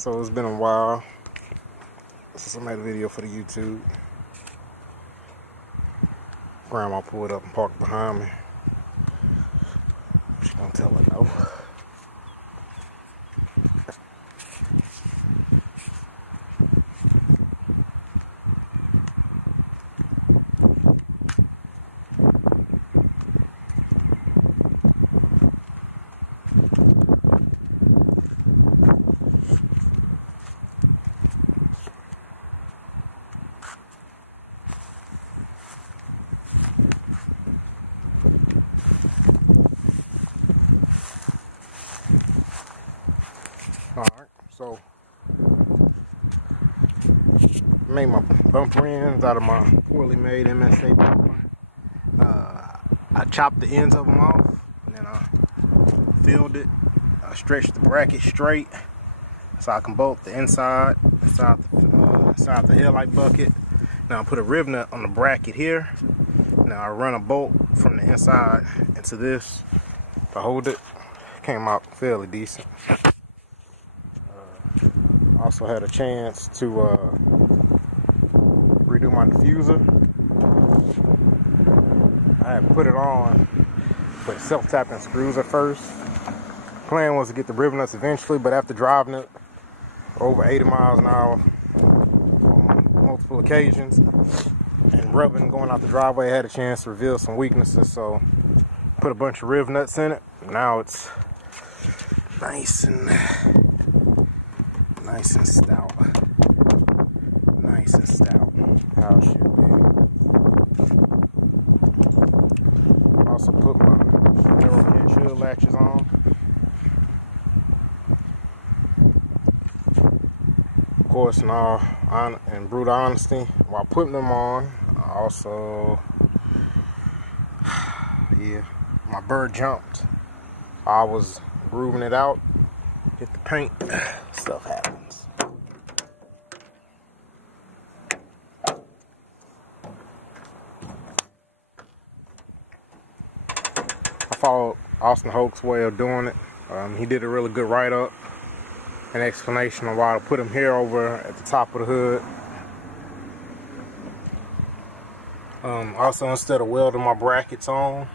So it's been a while since I made a video for the YouTube. Grandma pulled up and parked behind me. She gonna tell her no. So, made my bumper ends out of my poorly made MSA bumper. I chopped the ends of them off, and then I filled it. I stretched the bracket straight so I can bolt the inside the headlight bucket. Now I put a rib nut on the bracket here. Now I run a bolt from the inside into this to hold it. Came out fairly decent. Also had a chance to redo my diffuser. I had put it on with self-tapping screws at first. Plan was to get the rib nuts eventually, but after driving it over 80 miles an hour on multiple occasions and rubbing going out the driveway, I had a chance to reveal some weaknesses, so put a bunch of rib nuts in it. Now it's nice and stout. Nice and stout. How it should be. Also put my European shield latches on. Of course, in brutal honesty, while putting them on, I also, my bird jumped. I was grooving it out, hit the paint, stuff happens. I followed Austin Hoke's way of doing it. He did a really good write-up, an explanation on why I put him here over at the top of the hood. Also, instead of welding my brackets on,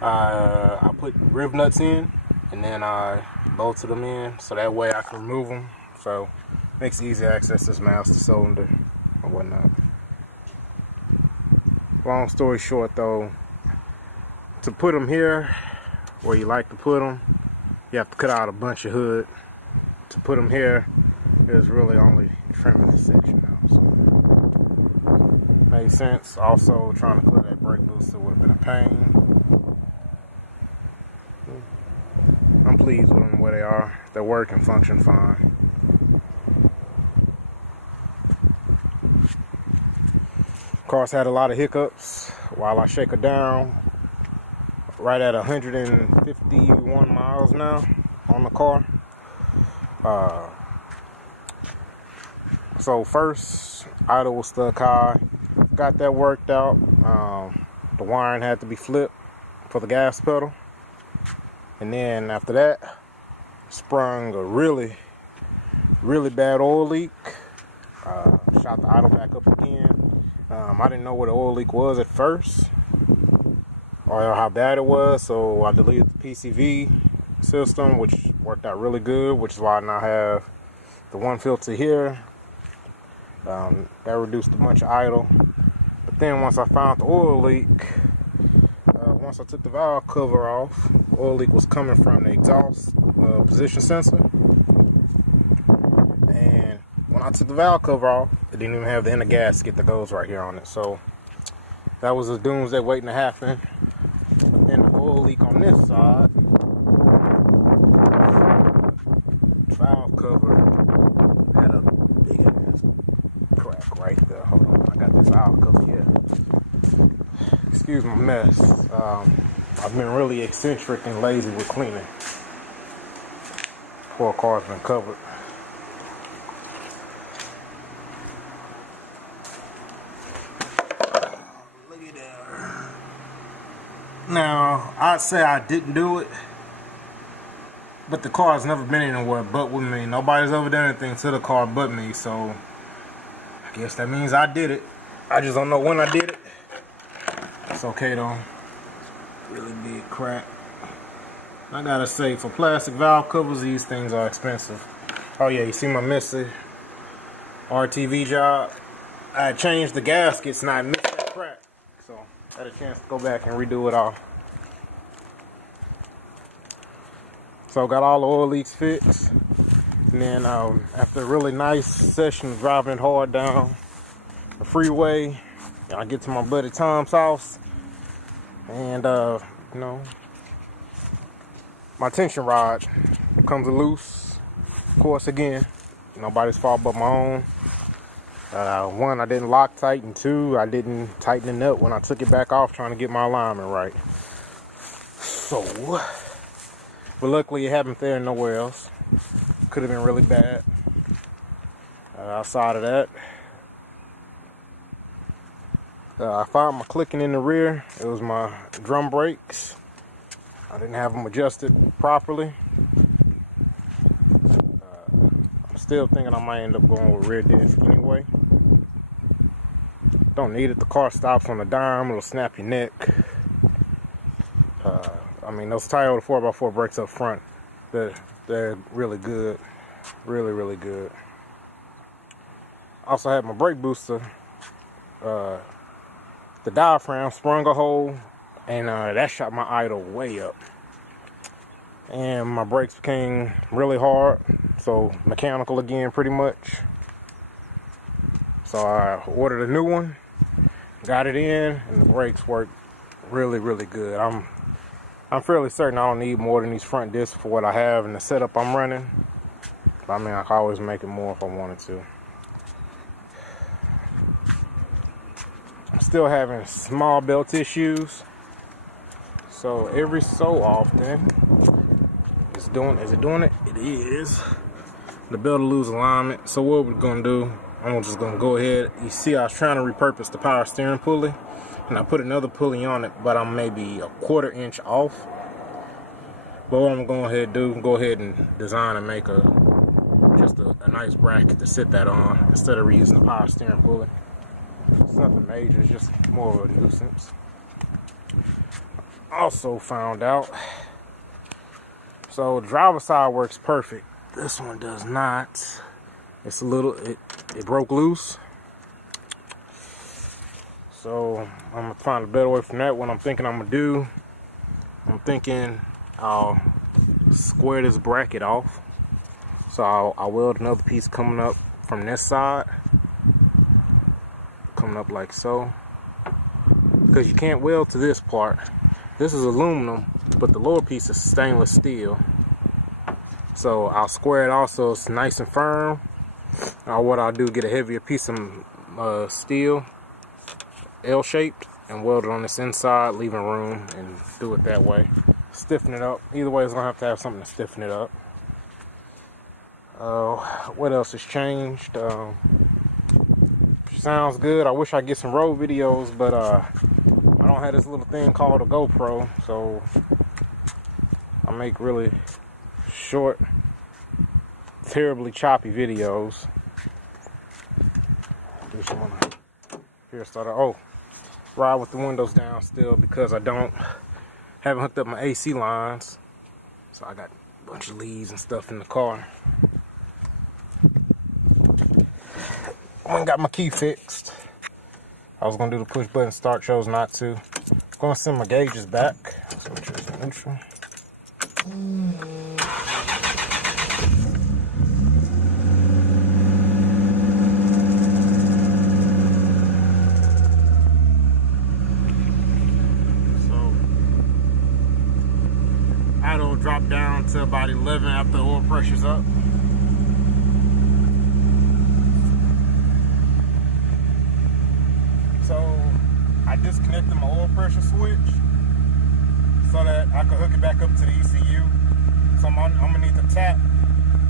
I put rib nuts in and then I bolted them in so that way I can remove them. So it makes it easy to access this master cylinder or whatnot. Long story short though, to put them here where you like to put them, you have to cut out a bunch of hood. To put them here, there's really only trimming this section now. So made sense. Also trying to put that brake booster would have been a pain. I'm pleased with them where they are. They work and function fine. Of course, I had a lot of hiccups while I shake her down. Right at 151 miles now on the car. So first, idle was stuck high. Got that worked out. The wiring had to be flipped for the gas pedal. And then after that, sprung a really bad oil leak. Shot the idle back up again. I didn't know what an oil leak was at first, or how bad it was, so I deleted the PCV system, which worked out really good, which is why I now have the one filter here. That reduced a bunch of idle. But then once I found the oil leak, once I took the valve cover off, oil leak was coming from the exhaust position sensor. And when I took the valve cover off, it didn't even have the inner gasket that goes right here on it. So that was a doomsday waiting to happen. And the oil leak on this side, valve cover had a big ass crack right there. Hold on, I got the valve cover here. Excuse my mess. I've been really eccentric and lazy with cleaning. Poor car's been covered. Look at that. Now, I'd say I didn't do it, But the car has never been anywhere but with me. Nobody's ever done anything to the car but me, so I guess that means I did it. I just don't know when I did it. It's okay though. It's really big crack. I gotta say, for plastic valve covers, these things are expensive. Oh yeah, you see my messy RTV job? I changed the gaskets and I missed that crack. So I had a chance to go back and redo it all. So got all the oil leaks fixed. And then after a really nice session of driving hard down the freeway, I get to my buddy Tom's house. And you know, my tension rod comes loose. Of course, again, nobody's fault but my own. One, I didn't lock tight, and two, I didn't tighten the nut when I took it back off trying to get my alignment right. So, but luckily it happened there and nowhere else. Could have been really bad. Outside of that, I found my clicking in the rear. It was my drum brakes. I didn't have them adjusted properly. I'm still thinking I might end up going with rear disc anyway. Don't need it. The car stops on a dime. It'll snap your neck. I mean, those Toyota 4x4 brakes up front, they're really good. Really, really good. Also had my brake booster. The diaphragm sprung a hole, and that shot my idle way up. And my brakes became really hard, so mechanical again pretty much. So I ordered a new one, got it in, and the brakes work really, really good. I'm fairly certain I don't need more than these front discs for what I have and the setup I'm running. But I mean, I can always make it more if I wanted to. I'm still having small belt issues. So every so often, is it doing it? It is. The belt will lose alignment. So what we're gonna do, I'm just gonna go ahead. You see, I was trying to repurpose the power steering pulley, and I put another pulley on it, but I'm maybe a 1/4 inch off. But what I'm gonna go ahead and design and make just a nice bracket to sit that on instead of reusing the power steering pulley. It's nothing major, it's just more of a nuisance. Also found out, so the driver's side works perfect. This one does not. It's a little, it broke loose. So I'm gonna find a better way from that. What I'm thinking I'm gonna do, I'm thinking I'll square this bracket off. So I'll weld another piece coming up from this side, coming up like so, because you can't weld to this part. This is aluminum, but the lower piece is stainless steel. So I'll square it off so it's nice and firm. Or what I'll do, get a heavier piece of steel, L-shaped, and weld it on this inside, leaving room, and do it that way. Stiffen it up. Either way, it's gonna have to have something to stiffen it up. What else has changed? Sounds good. I wish I could get some road videos, but I don't have this little thing called a GoPro, so I make really short, terribly choppy videos. I guess you wanna here start. Oh, ride with the windows down still because I haven't hooked up my AC lines, so I got a bunch of leaves and stuff in the car. I got my key fixed. I was gonna do the push button start, chose not to. I'm gonna send my gauges back. So choose neutral. Idle drop down to about 11 after the oil pressure's up. So I disconnected my oil pressure switch so that I can hook it back up to the ECU. So I'm gonna need to tap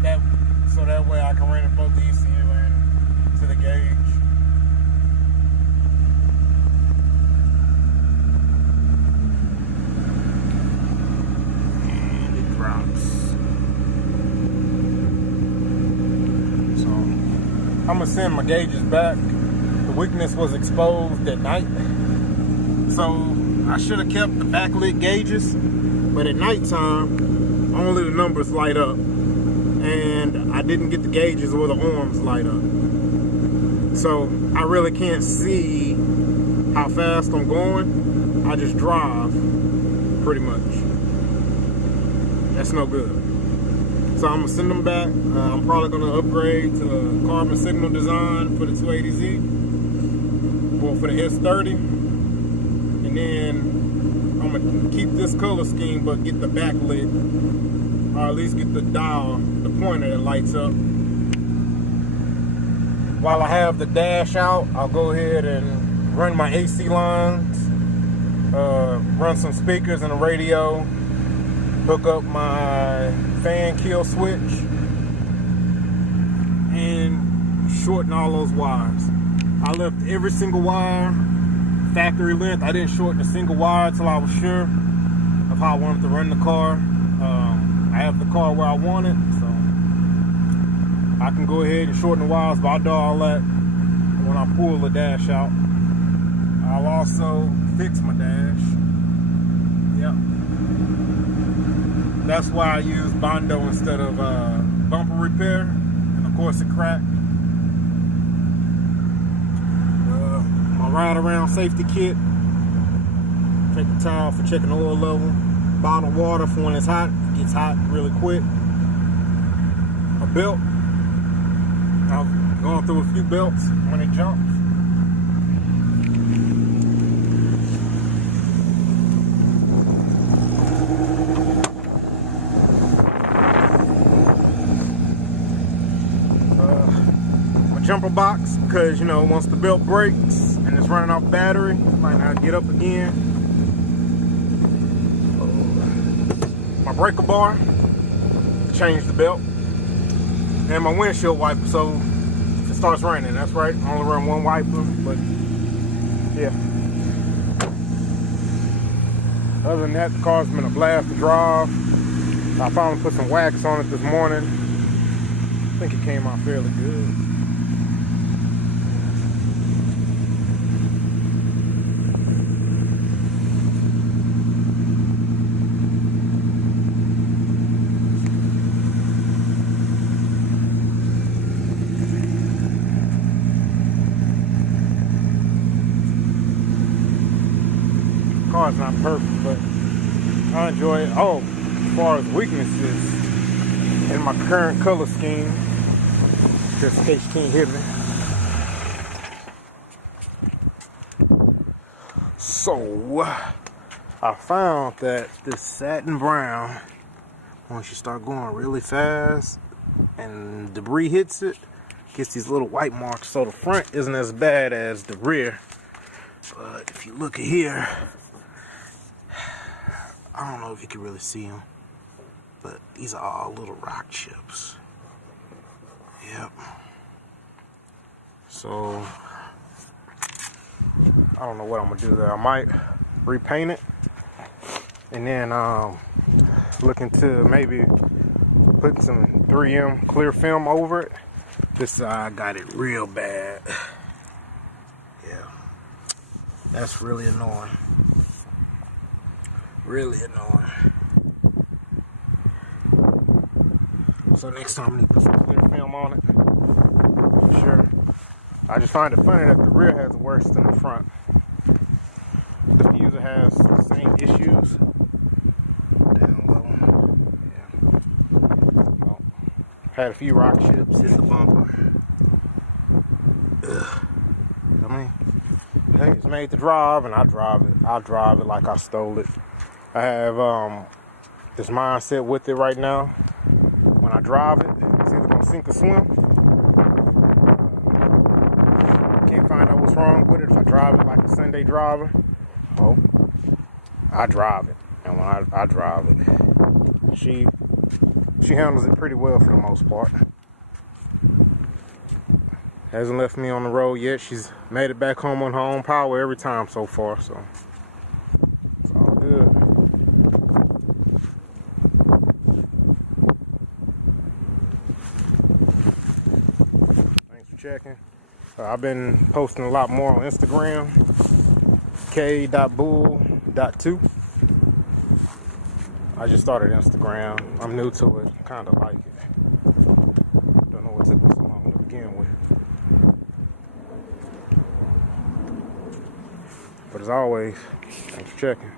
that so that way I can run it both the ECU and to the gauge. And it drops. I'm gonna send my gauges back. The weakness was exposed at night, so I should have kept the backlit gauges, but at nighttime only the numbers light up, and I didn't get the gauges where the arms light up, so I really can't see how fast I'm going. I just drive pretty much. That's no good. So I'm gonna send them back. I'm probably gonna upgrade to carbon signal design for the 280Z, or for the S30, and then I'm gonna keep this color scheme but get the backlit, or at least get the dial, the pointer that lights up. While I have the dash out, I'll go ahead and run my AC lines, run some speakers and a radio, hook up my fan kill switch, and shorten all those wires. I left every single wire factory length. I didn't shorten a single wire until I was sure of how I wanted to run the car. I have the car where I want it, so I can go ahead and shorten the wires, but I'll do all that when I pull the dash out. I'll also fix my dash. Yep. That's why I use Bondo instead of bumper repair, and of course it cracked. My ride around safety kit, paper towel for checking the oil level, bottled water for when it's hot. It gets hot really quick. A belt. I've gone through a few belts when it jumps. Jumper box, because you know, once the belt breaks and it's running off battery, you might not get up again. My breaker bar to change the belt, and my windshield wiper, so if it starts raining, that's right, I only run one wiper, but yeah. Other than that, the car's been a blast to drive. I finally put some wax on it this morning. I think it came out fairly good. Car's not perfect, but I enjoy it. Oh, as far as weaknesses in my current color scheme, this case can't hit me. So I found that this satin brown, once you start going really fast and debris hits it, gets these little white marks. So the front isn't as bad as the rear, but if you look at here, I don't know if you can really see them, but these are all little rock chips. Yep. So I don't know what I'm gonna do there. I might repaint it, and then look into maybe putting some 3M clear film over it. This side got it real bad. Yeah, that's really annoying. Really annoying. So next time I need to put some clear film on it. Sure. I just find it funny that the rear has worse than the front. The diffuser has the same issues. Down low. Yeah. Well, had a few rock chips in the bumper. I mean, it's made to drive, and I drive it. I'll drive it like I stole it. I have this mindset with it right now. When I drive it, it's either gonna sink or swim. Can't find out what's wrong with it. If I drive it like a Sunday driver, oh, I drive it. And when I drive it, she handles it pretty well for the most part. Hasn't left me on the road yet. She's made it back home on her own power every time so far, so. checking. I've been posting a lot more on Instagram, k.bull.2. I just started Instagram. I'm new to it, kind of like it. Don't know what took me so long to begin with. But as always, thanks for checking.